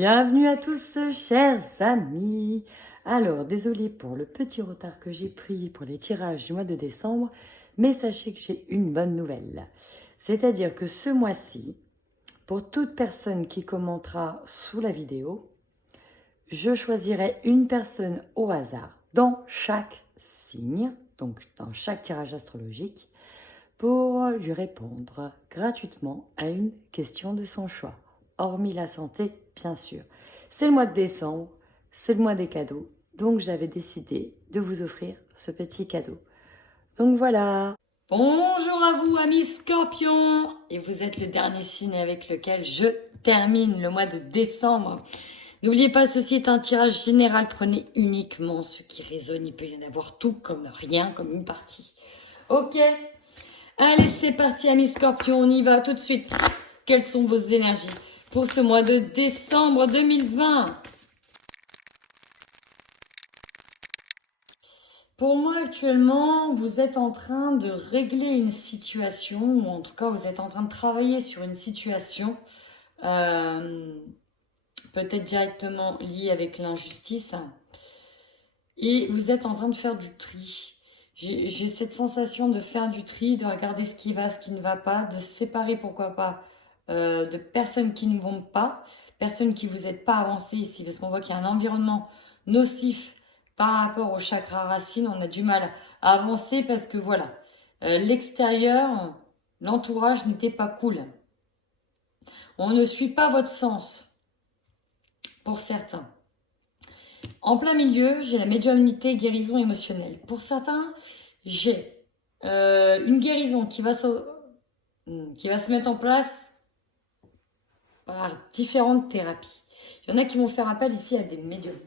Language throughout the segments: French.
Bienvenue à tous, chers amis. Alors, désolé pour le petit retard que j'ai pris pour les tirages du mois de décembre, mais sachez que j'ai une bonne nouvelle. C'est-à-dire que ce mois-ci, pour toute personne qui commentera sous la vidéo, je choisirai une personne au hasard dans chaque signe, donc dans chaque tirage astrologique, pour lui répondre gratuitement à une question de son choix, hormis la santé, bien sûr. C'est le mois de décembre, c'est le mois des cadeaux, donc j'avais décidé de vous offrir ce petit cadeau. Donc voilà. Bonjour à vous, amis Scorpions, et vous êtes le dernier signe avec lequel je termine le mois de décembre. N'oubliez pas, ceci est un tirage général, prenez uniquement ce qui résonne, il peut y en avoir tout comme rien, comme une partie. Ok? Allez, c'est parti, amis Scorpions, on y va tout de suite. Quelles sont vos énergies pour ce mois de décembre 2020? Pour moi, actuellement, vous êtes en train de régler une situation, ou en tout cas, vous êtes en train de travailler sur une situation, peut-être directement liée avec l'injustice, et vous êtes en train de faire du tri. J'ai cette sensation de faire du tri, de regarder ce qui va, ce qui ne va pas, de séparer, pourquoi pas, de personnes qui ne vont pas, personnes qui vous aident pas à avancer ici, parce qu'on voit qu'il y a un environnement nocif par rapport au chakra racine. On a du mal à avancer parce que voilà, l'extérieur, l'entourage n'était pas cool. On ne suit pas votre sens, pour certains. En plein milieu, j'ai la médiumnité, guérison émotionnelle. Pour certains, j'ai une guérison qui va se mettre en place par différentes thérapies. Il y en a qui vont faire appel ici à des médiums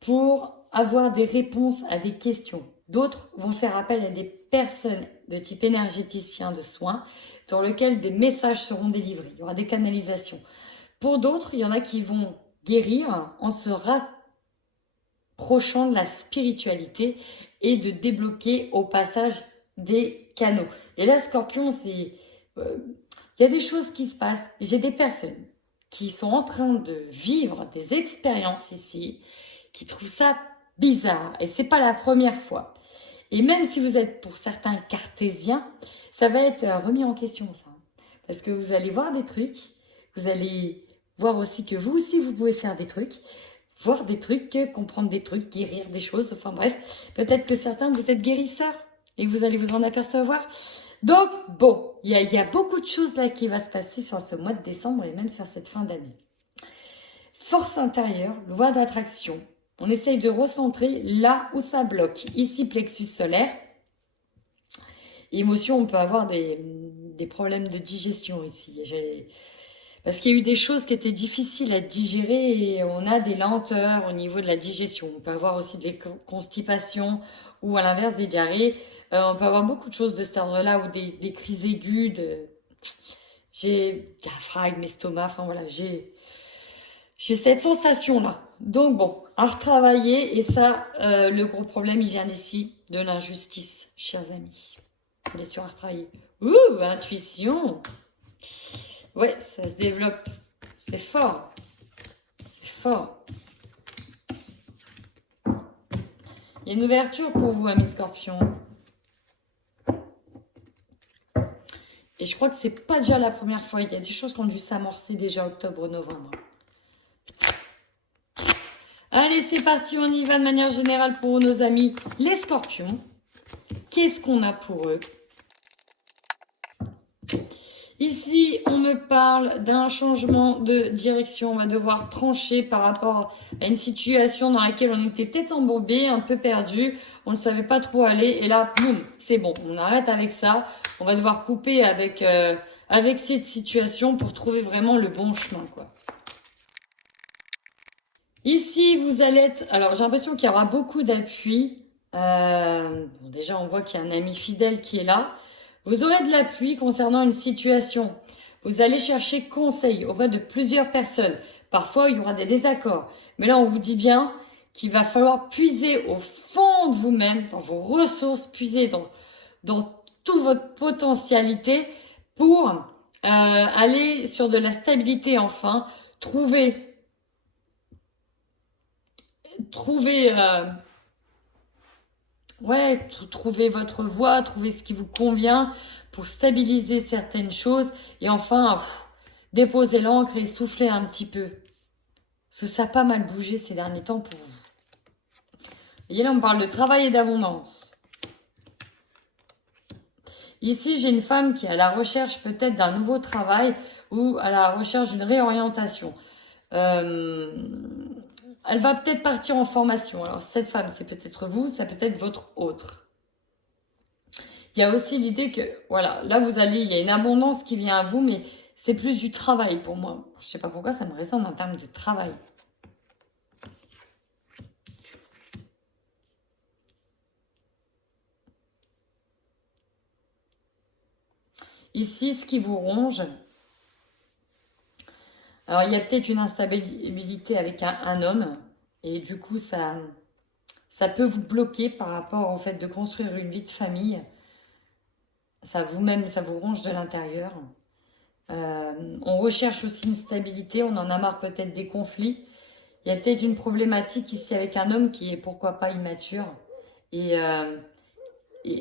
pour avoir des réponses à des questions. D'autres vont faire appel à des personnes de type énergéticien de soins dans lequel des messages seront délivrés. Il y aura des canalisations. Pour d'autres, il y en a qui vont guérir en se rapprochant de la spiritualité et de débloquer au passage des canaux. Et là, Scorpion, il y a des choses qui se passent. J'ai des personnes qui sont en train de vivre des expériences ici, qui trouvent ça bizarre. Et c'est pas la première fois. Et même si vous êtes pour certains cartésiens, ça va être remis en question, ça. Parce que vous allez voir des trucs, vous allez voir aussi que vous aussi, vous pouvez faire des trucs, voir des trucs, comprendre des trucs, guérir des choses, enfin bref. Peut-être que certains, vous êtes guérisseurs et que vous allez vous en apercevoir. Donc, bon, il y a beaucoup de choses là qui vont se passer sur ce mois de décembre et même sur cette fin d'année. Force intérieure, loi d'attraction. On essaye de recentrer là où ça bloque. Ici, plexus solaire. Émotion, on peut avoir des problèmes de digestion ici. Parce qu'il y a eu des choses qui étaient difficiles à digérer et on a des lenteurs au niveau de la digestion. On peut avoir aussi des constipations ou à l'inverse des diarrhées. On peut avoir beaucoup de choses de cet ordre-là ou des crises aiguës j'ai diaphragme, estomac, enfin voilà, j'ai cette sensation-là. Donc bon, à retravailler et ça, le gros problème, il vient d'ici, de l'injustice, chers amis. Blessure à retravailler. Ouh, intuition. Ouais, ça se développe. C'est fort. C'est fort. Il y a une ouverture pour vous, amis Scorpions. Et je crois que c'est pas déjà la première fois. Il y a des choses qui ont dû s'amorcer déjà octobre-novembre. Allez, c'est parti. On y va de manière générale pour nos amis les Scorpions. Qu'est-ce qu'on a pour eux ? Ici, on me parle d'un changement de direction. On va devoir trancher par rapport à une situation dans laquelle on était tête embourbée, un peu perdu. On ne savait pas trop aller. Et là, boum, c'est bon. On arrête avec ça. On va devoir couper avec cette situation pour trouver vraiment le bon chemin, quoi. Ici, vous allez être... Alors, j'ai l'impression qu'il y aura beaucoup d'appui. Bon, déjà, on voit qu'il y a un ami fidèle qui est là. Vous aurez de l'appui concernant une situation. Vous allez chercher conseil auprès de plusieurs personnes. Parfois, il y aura des désaccords. Mais là, on vous dit bien qu'il va falloir puiser au fond de vous-même, dans vos ressources, puiser dans toute votre potentialité pour aller sur de la stabilité enfin, trouver trouver, trouver votre voie, trouver ce qui vous convient pour stabiliser certaines choses. Et enfin, déposer l'encre et souffler un petit peu. Parce que ça a pas mal bougé ces derniers temps pour vous. Vous voyez, là, on parle de travail et d'abondance. Ici, j'ai une femme qui est à la recherche peut-être d'un nouveau travail ou à la recherche d'une réorientation. Elle va peut-être partir en formation. Alors, cette femme, c'est peut-être vous, ça peut être votre autre. Il y a aussi l'idée que, voilà, là, il y a une abondance qui vient à vous, mais c'est plus du travail pour moi. Je ne sais pas pourquoi ça me résonne en termes de travail. Ici, ce qui vous ronge, alors il y a peut-être une instabilité avec un homme, et du coup, ça peut vous bloquer par rapport au fait de construire une vie de famille. Ça vous ronge de l'intérieur. On recherche aussi une stabilité, on en a marre peut-être des conflits. Il y a peut-être une problématique ici avec un homme qui est pourquoi pas immature et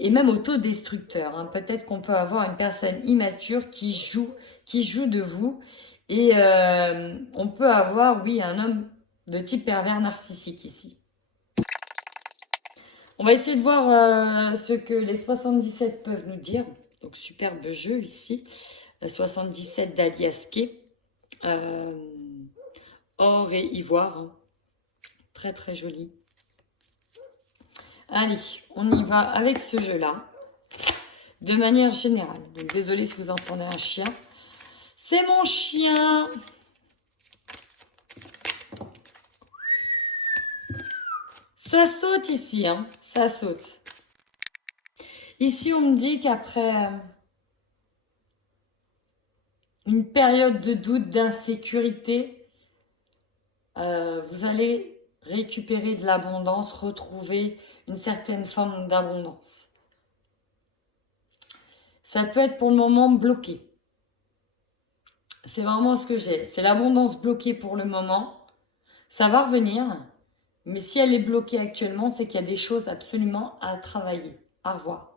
même autodestructeur. Hein. Peut-être qu'on peut avoir une personne immature qui joue de vous et on peut avoir, oui, un homme de type pervers narcissique ici. On va essayer de voir ce que les 77 peuvent nous dire. Donc, superbe jeu ici. 77 d'Aliasqué. Or et ivoire. Hein. Très, très joli. Allez, on y va avec ce jeu-là. De manière générale. Donc, désolé si vous entendez un chien. C'est mon chien. Ça saute ici, hein. Ça saute. Ici, on me dit qu'après une période de doute, d'insécurité, vous allez récupérer de l'abondance, retrouver une certaine forme d'abondance. Ça peut être pour le moment bloqué. C'est vraiment ce que j'ai. C'est l'abondance bloquée pour le moment. Ça va revenir. Mais si elle est bloquée actuellement, c'est qu'il y a des choses absolument à travailler. Au revoir.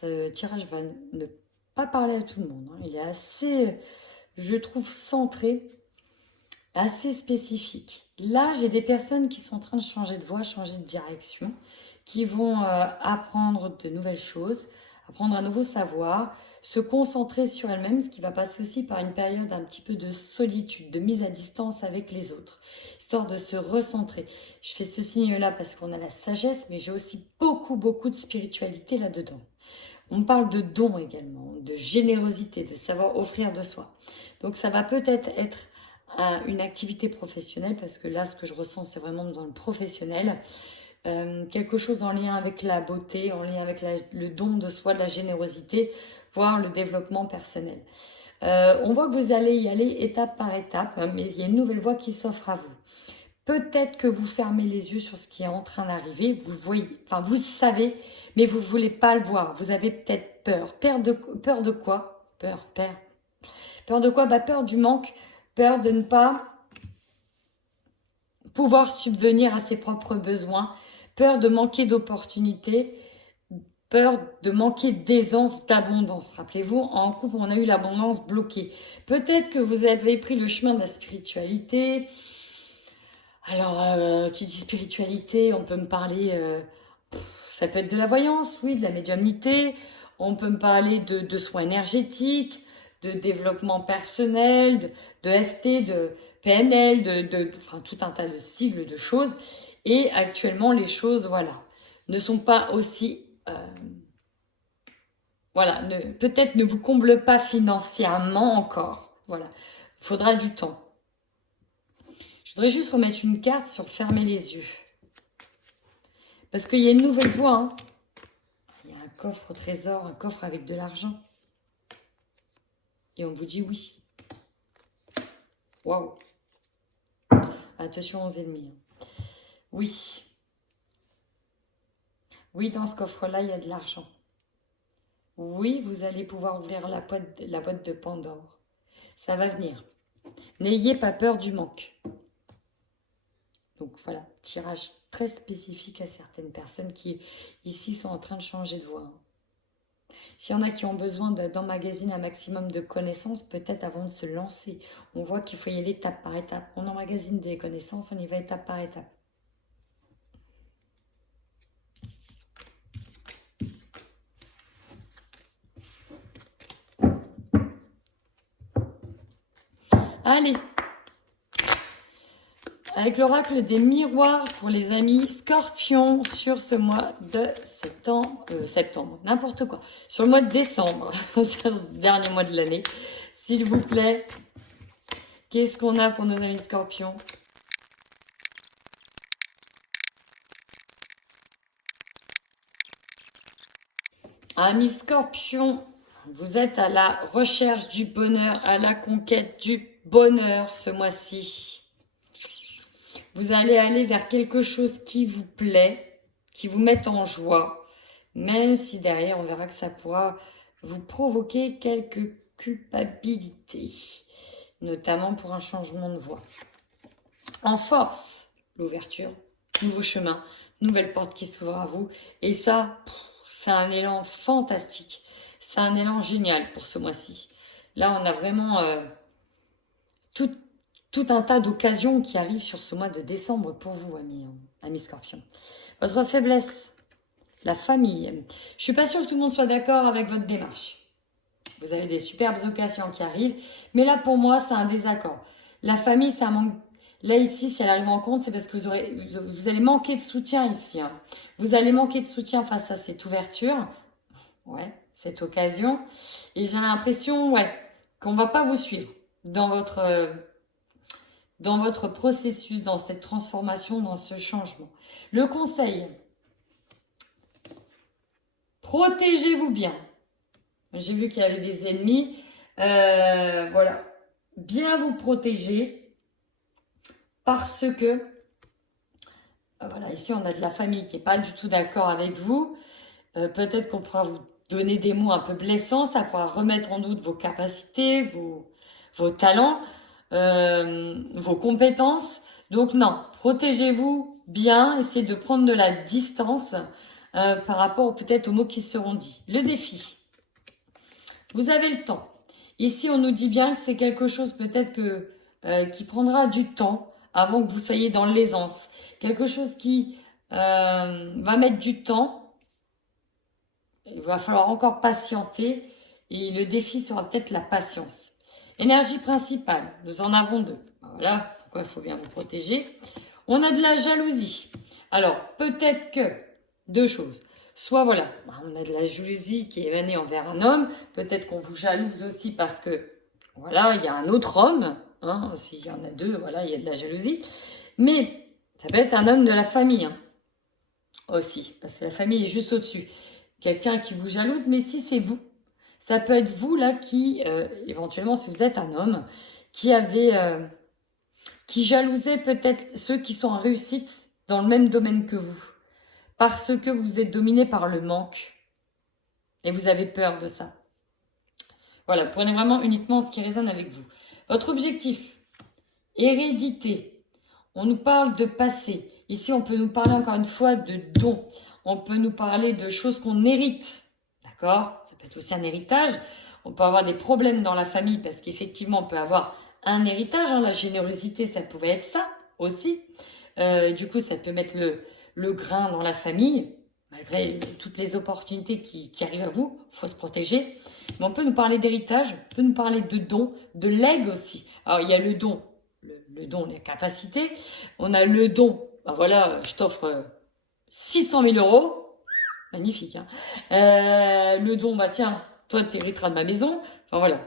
Ce tirage va ne pas parler à tout le monde. Hein. Il est assez, je trouve, centré, assez spécifique. Là, j'ai des personnes qui sont en train de changer de voie, changer de direction, qui vont apprendre de nouvelles choses, apprendre un nouveau savoir, se concentrer sur elles-mêmes, ce qui va passer aussi par une période un petit peu de solitude, de mise à distance avec les autres, histoire de se recentrer. Je fais ce signe-là parce qu'on a la sagesse, mais j'ai aussi beaucoup de spiritualité là-dedans. On parle de dons également, de générosité, de savoir offrir de soi. Donc ça va peut-être être une activité professionnelle, parce que là, ce que je ressens, c'est vraiment dans le professionnel. Quelque chose en lien avec la beauté, en lien avec le don de soi, de la générosité, voire le développement personnel. On voit que vous allez y aller étape par étape, hein, mais il y a une nouvelle voie qui s'offre à vous. Peut-être que vous fermez les yeux sur ce qui est en train d'arriver, vous voyez, enfin vous savez, mais vous ne voulez pas le voir. Vous avez peut-être peur. Peur de quoi? Peur de quoi? Peur du manque, peur de ne pas pouvoir subvenir à ses propres besoins, peur de manquer d'opportunités, peur de manquer d'aisance, d'abondance. Rappelez-vous, en couple, on a eu l'abondance bloquée. Peut-être que vous avez pris le chemin de la spiritualité. Alors, qui dit spiritualité, on peut me parler, ça peut être de la voyance, oui, de la médiumnité. On peut me parler de soins énergétiques, de développement personnel, de FT, de PNL, enfin, tout un tas de sigles, de choses. Et actuellement, les choses, voilà, ne sont pas aussi... voilà, peut-être ne vous comblent pas financièrement encore. Voilà, il faudra du temps. Je voudrais juste remettre une carte sur fermer les yeux. Parce qu'il y a une nouvelle voie. Hein. Il y a un coffre au trésor, un coffre avec de l'argent. Et on vous dit oui. Waouh. Attention aux ennemis. Oui. Oui, dans ce coffre-là, il y a de l'argent. Oui, vous allez pouvoir ouvrir la boîte de Pandore. Ça va venir. N'ayez pas peur du manque. Donc voilà, tirage très spécifique à certaines personnes qui ici sont en train de changer de voie. S'il y en a qui ont besoin d'emmagasiner un maximum de connaissances, peut-être avant de se lancer, on voit qu'il faut y aller étape par étape. On emmagasine des connaissances, on y va étape par étape. Allez, avec l'oracle des miroirs pour les amis Scorpions sur ce mois de septembre, n'importe quoi, sur le mois de décembre, sur ce dernier mois de l'année, s'il vous plaît, qu'est-ce qu'on a pour nos amis Scorpions? Amis Scorpions, vous êtes à la recherche du bonheur, à la conquête du bonheur ce mois-ci. Vous allez aller vers quelque chose qui vous plaît, qui vous met en joie, même si derrière, on verra que ça pourra vous provoquer quelques culpabilités, notamment pour un changement de voie. En force, l'ouverture, nouveau chemin, nouvelle porte qui s'ouvre à vous. Et ça, c'est un élan fantastique. C'est un élan génial pour ce mois-ci. Là, on a vraiment tout un tas d'occasions qui arrivent sur ce mois de décembre pour vous, amis Scorpions. Votre faiblesse, la famille. Je ne suis pas sûre que tout le monde soit d'accord avec votre démarche. Vous avez des superbes occasions qui arrivent, mais là, pour moi, c'est un désaccord. La famille, ça manque. Là, ici, si elle arrive en compte, c'est parce que vous allez manquer de soutien ici. Hein. Vous allez manquer de soutien face à cette ouverture. Ouais, cette occasion. Et j'ai l'impression, qu'on ne va pas vous suivre dans votre processus, dans cette transformation, dans ce changement. Le conseil, protégez-vous bien. J'ai vu qu'il y avait des ennemis. Voilà, bien vous protéger parce que, voilà, ici on a de la famille qui n'est pas du tout d'accord avec vous. Peut-être qu'on pourra vous donner des mots un peu blessants, ça pourra remettre en doute vos capacités, vos talents. Vos compétences. Donc non, protégez-vous bien, essayez de prendre de la distance par rapport peut-être aux mots qui seront dits. Le défi, vous avez le temps. Ici, on nous dit bien que c'est quelque chose peut-être qui prendra du temps avant que vous soyez dans l'aisance. Quelque chose qui va mettre du temps. Il va falloir encore patienter et le défi sera peut-être la patience. Énergie principale, nous en avons deux. Voilà pourquoi il faut bien vous protéger. On a de la jalousie. Alors, peut-être que deux choses. Soit, voilà, on a de la jalousie qui est émanée envers un homme. Peut-être qu'on vous jalouse aussi parce que, voilà, il y a un autre homme. Hein, s'il y en a deux, voilà, il y a de la jalousie. Mais ça peut être un homme de la famille aussi. Parce que la famille est juste au-dessus. Quelqu'un qui vous jalouse, mais si c'est vous. Ça peut être vous, là, qui, éventuellement, si vous êtes un homme, qui jalousait peut-être ceux qui sont en réussite dans le même domaine que vous. Parce que vous êtes dominé par le manque. Et vous avez peur de ça. Voilà, prenez vraiment uniquement ce qui résonne avec vous. Votre objectif, hérédité. On nous parle de passé. Ici, on peut nous parler encore une fois de dons. On peut nous parler de choses qu'on hérite. D'accord ? Ça peut être aussi un héritage. On peut avoir des problèmes dans la famille parce qu'effectivement, on peut avoir un héritage. Hein. La générosité, ça pouvait être ça aussi. Du coup, ça peut mettre le grain dans la famille. Malgré toutes les opportunités qui arrivent à vous, il faut se protéger. Mais on peut nous parler d'héritage, on peut nous parler de dons, de legs aussi. Alors, il y a le don, le don, la capacité. On a le don, ben voilà, je t'offre 600 000 euros. Magnifique, hein. Le don, bah tiens, toi, tu hériteras de ma maison. Enfin, voilà.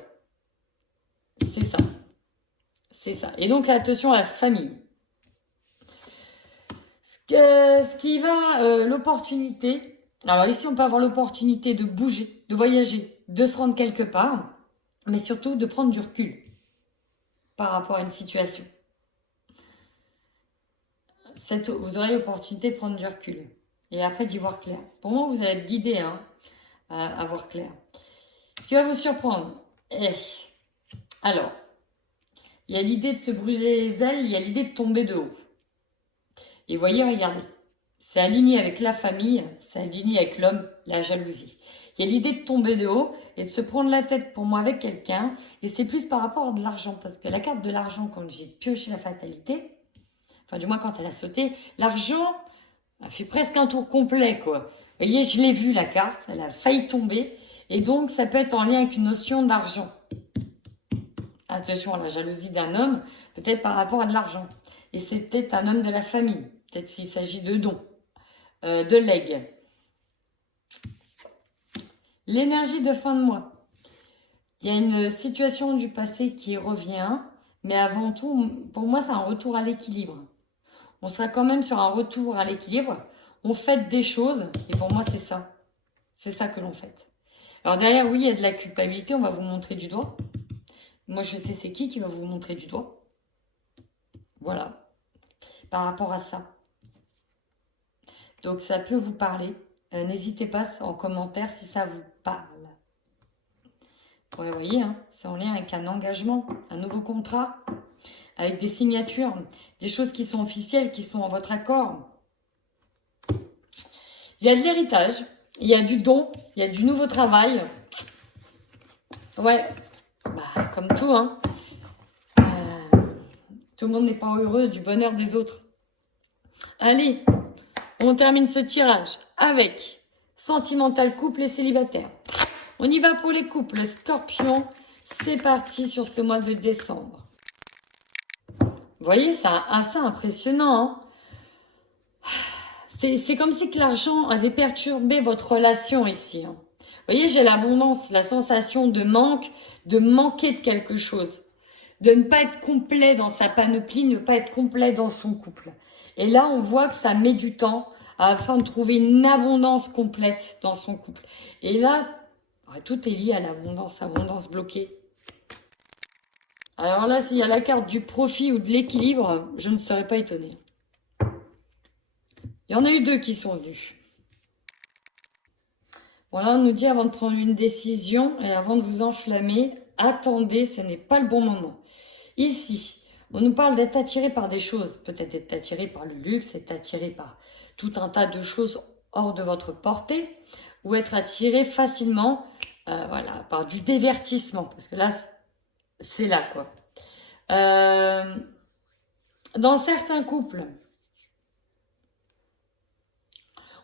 C'est ça. C'est ça. Et donc, attention à la famille. Ce qui va, l'opportunité. Alors ici, on peut avoir l'opportunité de bouger, de voyager, de se rendre quelque part, mais surtout de prendre du recul par rapport à une situation. Vous aurez l'opportunité de prendre du recul. Et après, d'y voir clair. Pour moi, vous allez être guidé à voir clair. Ce qui va vous surprendre. Alors, Il y a l'idée de se brûler les ailes, il y a l'idée de tomber de haut. Et voyez, regardez, c'est aligné avec la famille, c'est aligné avec l'homme, la jalousie. Il y a l'idée de tomber de haut et de se prendre la tête pour moi avec quelqu'un. Et c'est plus par rapport à de l'argent. Parce que la carte de l'argent, quand j'ai pioché la fatalité, enfin du moins quand elle a sauté, l'argent a fait presque un tour complet, quoi. Vous voyez, je l'ai vu la carte, elle a failli tomber. Et donc ça peut être en lien avec une notion d'argent. Attention à la jalousie d'un homme, peut-être par rapport à de l'argent. Et c'est peut-être un homme de la famille. Peut-être s'il s'agit de dons, de legs. L'énergie de fin de mois. Il y a une situation du passé qui revient, mais avant tout, pour moi, c'est un retour à l'équilibre. On sera quand même sur un retour à l'équilibre. On fête des choses, et pour moi, c'est ça. C'est ça que l'on fête. Alors derrière, oui, il y a de la culpabilité, on va vous montrer du doigt. Moi, je sais c'est qui va vous montrer du doigt. Voilà. Par rapport à ça. Donc, ça peut vous parler. N'hésitez pas en commentaire si ça vous parle. Ouais, vous voyez, hein, c'est en lien avec un engagement, un nouveau contrat, avec des signatures, des choses qui sont officielles, qui sont en votre accord. Il y a de l'héritage, il y a du don, il y a du nouveau travail. Ouais, bah, comme tout, hein. Tout le monde n'est pas heureux du bonheur des autres. Allez, on termine ce tirage avec sentimental, couple et célibataire. On y va pour les couples. Scorpion, c'est parti sur ce mois de décembre. Vous voyez, c'est assez impressionnant. Hein, c'est comme si que l'argent avait perturbé votre relation ici. Hein. Vous voyez, j'ai l'abondance, la sensation de manque, de manquer de quelque chose. De ne pas être complet dans sa panoplie, ne pas être complet dans son couple. Et là, on voit que ça met du temps afin de trouver une abondance complète dans son couple. Et là, tout est lié à l'abondance, abondance bloquée. Alors là, s'il y a la carte du profit ou de l'équilibre, je ne serais pas étonnée. Il y en a eu deux qui sont venus. Bon, là, on nous dit avant de prendre une décision et avant de vous enflammer, attendez, ce n'est pas le bon moment. Ici, on nous parle d'être attiré par des choses. Peut-être être attiré par le luxe, être attiré par tout un tas de choses hors de votre portée, ou être attiré facilement voilà, par du divertissement. Parce que là, c'est là, quoi. Dans certains couples,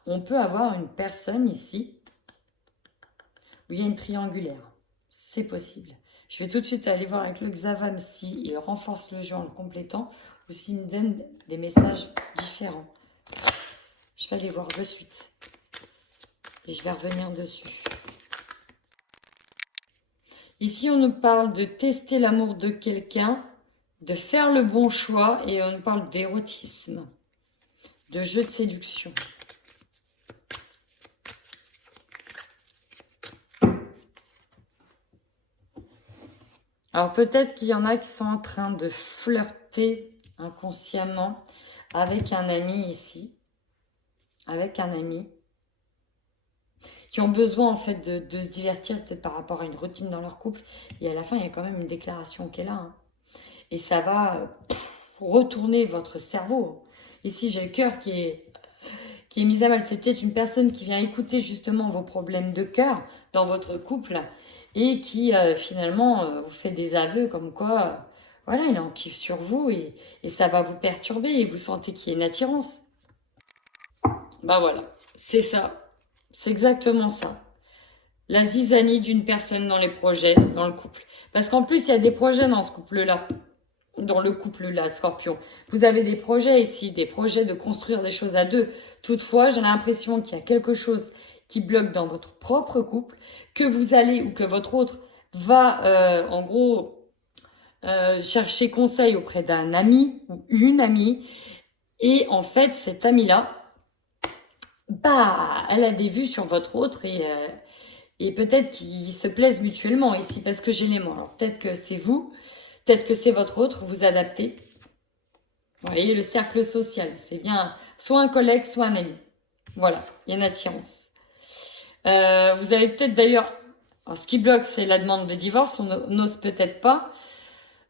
on peut avoir une personne ici où il y a une triangulaire. C'est possible. Je vais tout de suite aller voir avec le Xavam s'il renforce le jeu en le complétant ou s'il me donne des messages différents. Je vais aller voir de suite. Et je vais revenir dessus. Ici, on nous parle de tester l'amour de quelqu'un, de faire le bon choix et on nous parle d'érotisme, de jeu de séduction. Alors peut-être qu'il y en a qui sont en train de flirter inconsciemment avec un ami ici, avec un ami, qui ont besoin en fait de se divertir peut-être par rapport à une routine dans leur couple. Et à la fin, il y a quand même une déclaration qui est là. Hein. Et ça va retourner votre cerveau. Ici, j'ai le cœur qui est mis à mal. C'est peut-être une personne qui vient écouter justement vos problèmes de cœur dans votre couple et qui finalement vous fait des aveux comme quoi, voilà, il est en kiff sur vous et ça va vous perturber et vous sentez qu'il y a une attirance. Bah voilà, c'est ça. C'est exactement ça. La zizanie d'une personne dans les projets, dans le couple. Parce qu'en plus, il y a des projets dans ce couple-là. Dans le couple-là, Scorpion. Vous avez des projets ici, des projets de construire des choses à deux. Toutefois, j'ai l'impression qu'il y a quelque chose qui bloque dans votre propre couple, que vous allez ou que votre autre va, en gros, chercher conseil auprès d'un ami ou une amie. Et en fait, cette amie-là, bah, elle a des vues sur votre autre et peut-être qu'ils se plaisent mutuellement ici parce que j'ai les mots. Alors peut-être que c'est vous, peut-être que c'est votre autre, vous adaptez. Vous voyez, le cercle social, c'est bien soit un collègue, soit un ami. Voilà, il y a une attirance. Vous avez peut-être d'ailleurs, ce qui bloque, c'est la demande de divorce, on n'ose peut-être pas.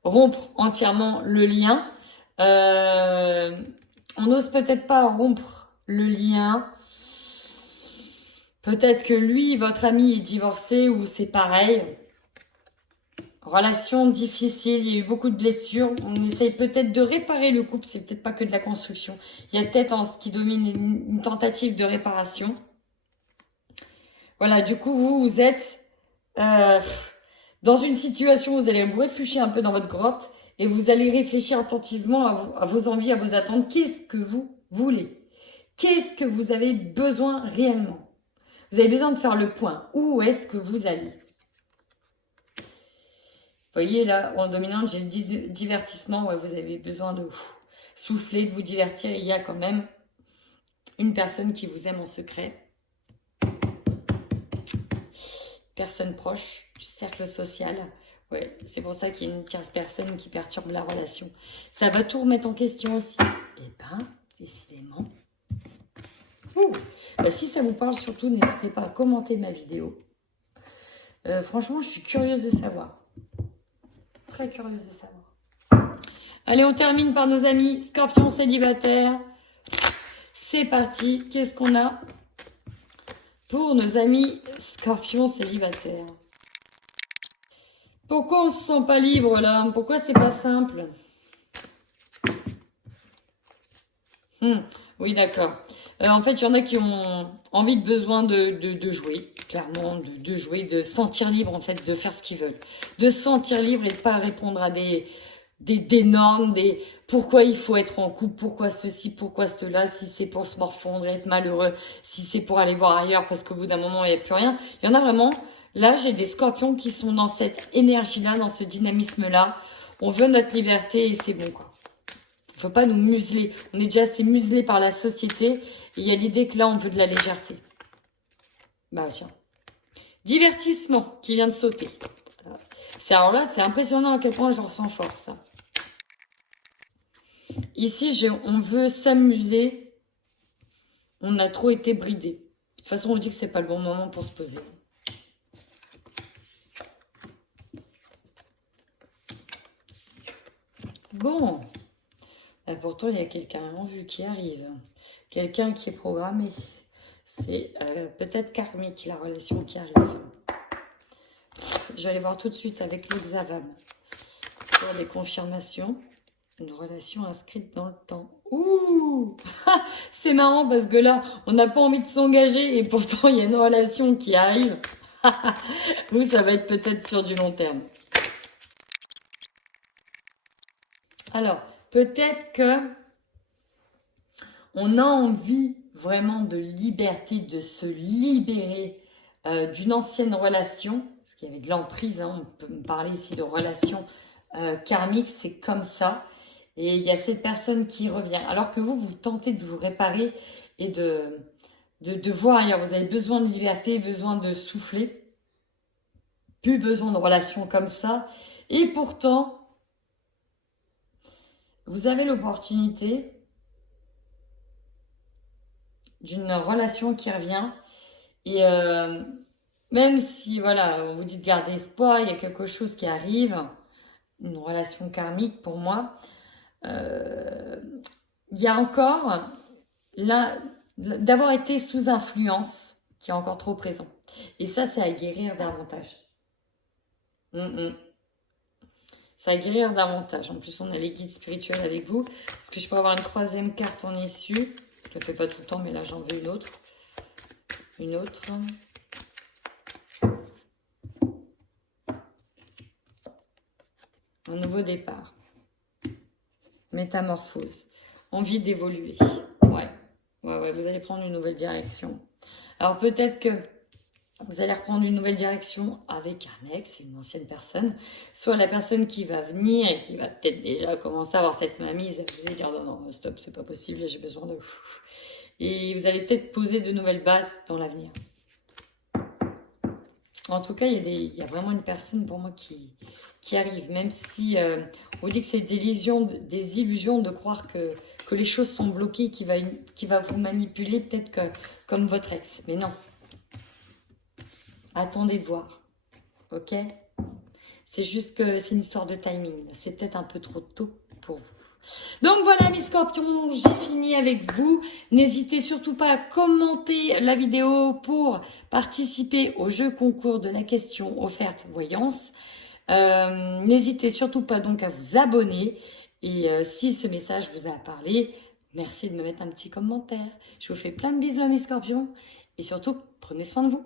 rompre entièrement le lien. On n'ose peut-être pas rompre le lien. Peut-être que lui, votre ami, est divorcé ou c'est pareil. Relation difficile, il y a eu beaucoup de blessures. On essaye peut-être de réparer le couple, c'est peut-être pas que de la construction. Il y a peut-être en ce qui domine une tentative de réparation. Voilà, du coup, vous êtes dans une situation où vous allez vous réfléchir un peu dans votre grotte et vous allez réfléchir attentivement à vos envies, à vos attentes. Qu'est-ce que vous voulez? Qu'est-ce que vous avez besoin réellement? Vous avez besoin de faire le point. Où est-ce que vous allez? Vous voyez, là, en dominante, j'ai le divertissement. Ouais, vous avez besoin de souffler, de vous divertir. Il y a quand même une personne qui vous aime en secret. Personne proche du cercle social. Ouais, c'est pour ça qu'il y a une tierce personne qui perturbe la relation. Ça va tout remettre en question aussi. Eh ben, décidément. Bah, si ça vous parle, surtout, n'hésitez pas à commenter ma vidéo. Franchement, je suis curieuse de savoir. Très curieuse de savoir. Allez, on termine par nos amis Scorpions célibataires. C'est parti. Qu'est-ce qu'on a pour nos amis Scorpions célibataires? Pourquoi on se sent pas libre là? Pourquoi c'est pas simple? Oui, d'accord. En fait, il y en a qui ont envie, besoin de jouer, clairement, de jouer, de se sentir libre, en fait, de faire ce qu'ils veulent. De se sentir libre et de pas répondre à des normes, pourquoi il faut être en couple, pourquoi ceci, pourquoi cela, si c'est pour se morfondre et être malheureux, si c'est pour aller voir ailleurs parce qu'au bout d'un moment, il n'y a plus rien. Il y en a vraiment, là, j'ai des scorpions qui sont dans cette énergie-là, dans ce dynamisme-là. On veut notre liberté et c'est bon, quoi. Il ne faut pas nous museler. On est déjà assez muselé par la société. Et il y a l'idée que là, on veut de la légèreté. Bah tiens. Divertissement qui vient de sauter. Alors là, c'est impressionnant à quel point je le ressens fort, ça. Ici, on veut s'amuser. On a trop été bridé. De toute façon, on dit que c'est pas le bon moment pour se poser. Bon. Pourtant, il y a quelqu'un en vue qui arrive. Quelqu'un qui est programmé. C'est peut-être karmique, la relation qui arrive. Je vais aller voir tout de suite avec l'Hexavam. Pour des confirmations. Une relation inscrite dans le temps. Ouh. C'est marrant parce que là, on n'a pas envie de s'engager et pourtant, il y a une relation qui arrive. Vous, ça va être peut-être sur du long terme. Alors, peut-être que on a envie vraiment de liberté, de se libérer d'une ancienne relation, parce qu'il y avait de l'emprise, hein, on peut me parler ici de relation karmique, c'est comme ça. Et il y a cette personne qui revient. Alors que vous tentez de vous réparer et de voir ailleurs. Vous avez besoin de liberté, besoin de souffler. Plus besoin de relations comme ça. Et pourtant, vous avez l'opportunité d'une relation qui revient. Et même si, voilà, on vous dit de garder espoir, il y a quelque chose qui arrive, une relation karmique pour moi, il y a encore là d'avoir été sous influence qui est encore trop présent. Et ça, c'est à guérir davantage. C'est à guérir davantage. En plus, on a les guides spirituels avec vous. Est-ce que je peux avoir une troisième carte en issue? Je ne le fais pas tout le temps, mais là, j'en veux une autre. Une autre. Un nouveau départ. Métamorphose. Envie d'évoluer. Ouais, vous allez prendre une nouvelle direction. Alors peut-être que vous allez reprendre une nouvelle direction avec un ex, une ancienne personne. Soit la personne qui va venir et qui va peut-être déjà commencer à avoir cette mainmise. Vous allez dire non, stop, c'est pas possible, j'ai besoin de... Et vous allez peut-être poser de nouvelles bases dans l'avenir. En tout cas, il y a vraiment une personne pour moi qui arrive, même si on vous dit que c'est des illusions de croire que les choses sont bloquées, qui va vous manipuler peut-être comme votre ex. Mais non. Attendez de voir. Ok? C'est juste que c'est une histoire de timing. C'est peut-être un peu trop tôt pour vous. Donc voilà mes scorpions, j'ai fini avec vous. N'hésitez surtout pas à commenter la vidéo pour participer au jeu concours de la question offerte voyance. N'hésitez surtout pas donc à vous abonner. Et si ce message vous a parlé, merci de me mettre un petit commentaire. Je vous fais plein de bisous mes scorpions. Et surtout, prenez soin de vous.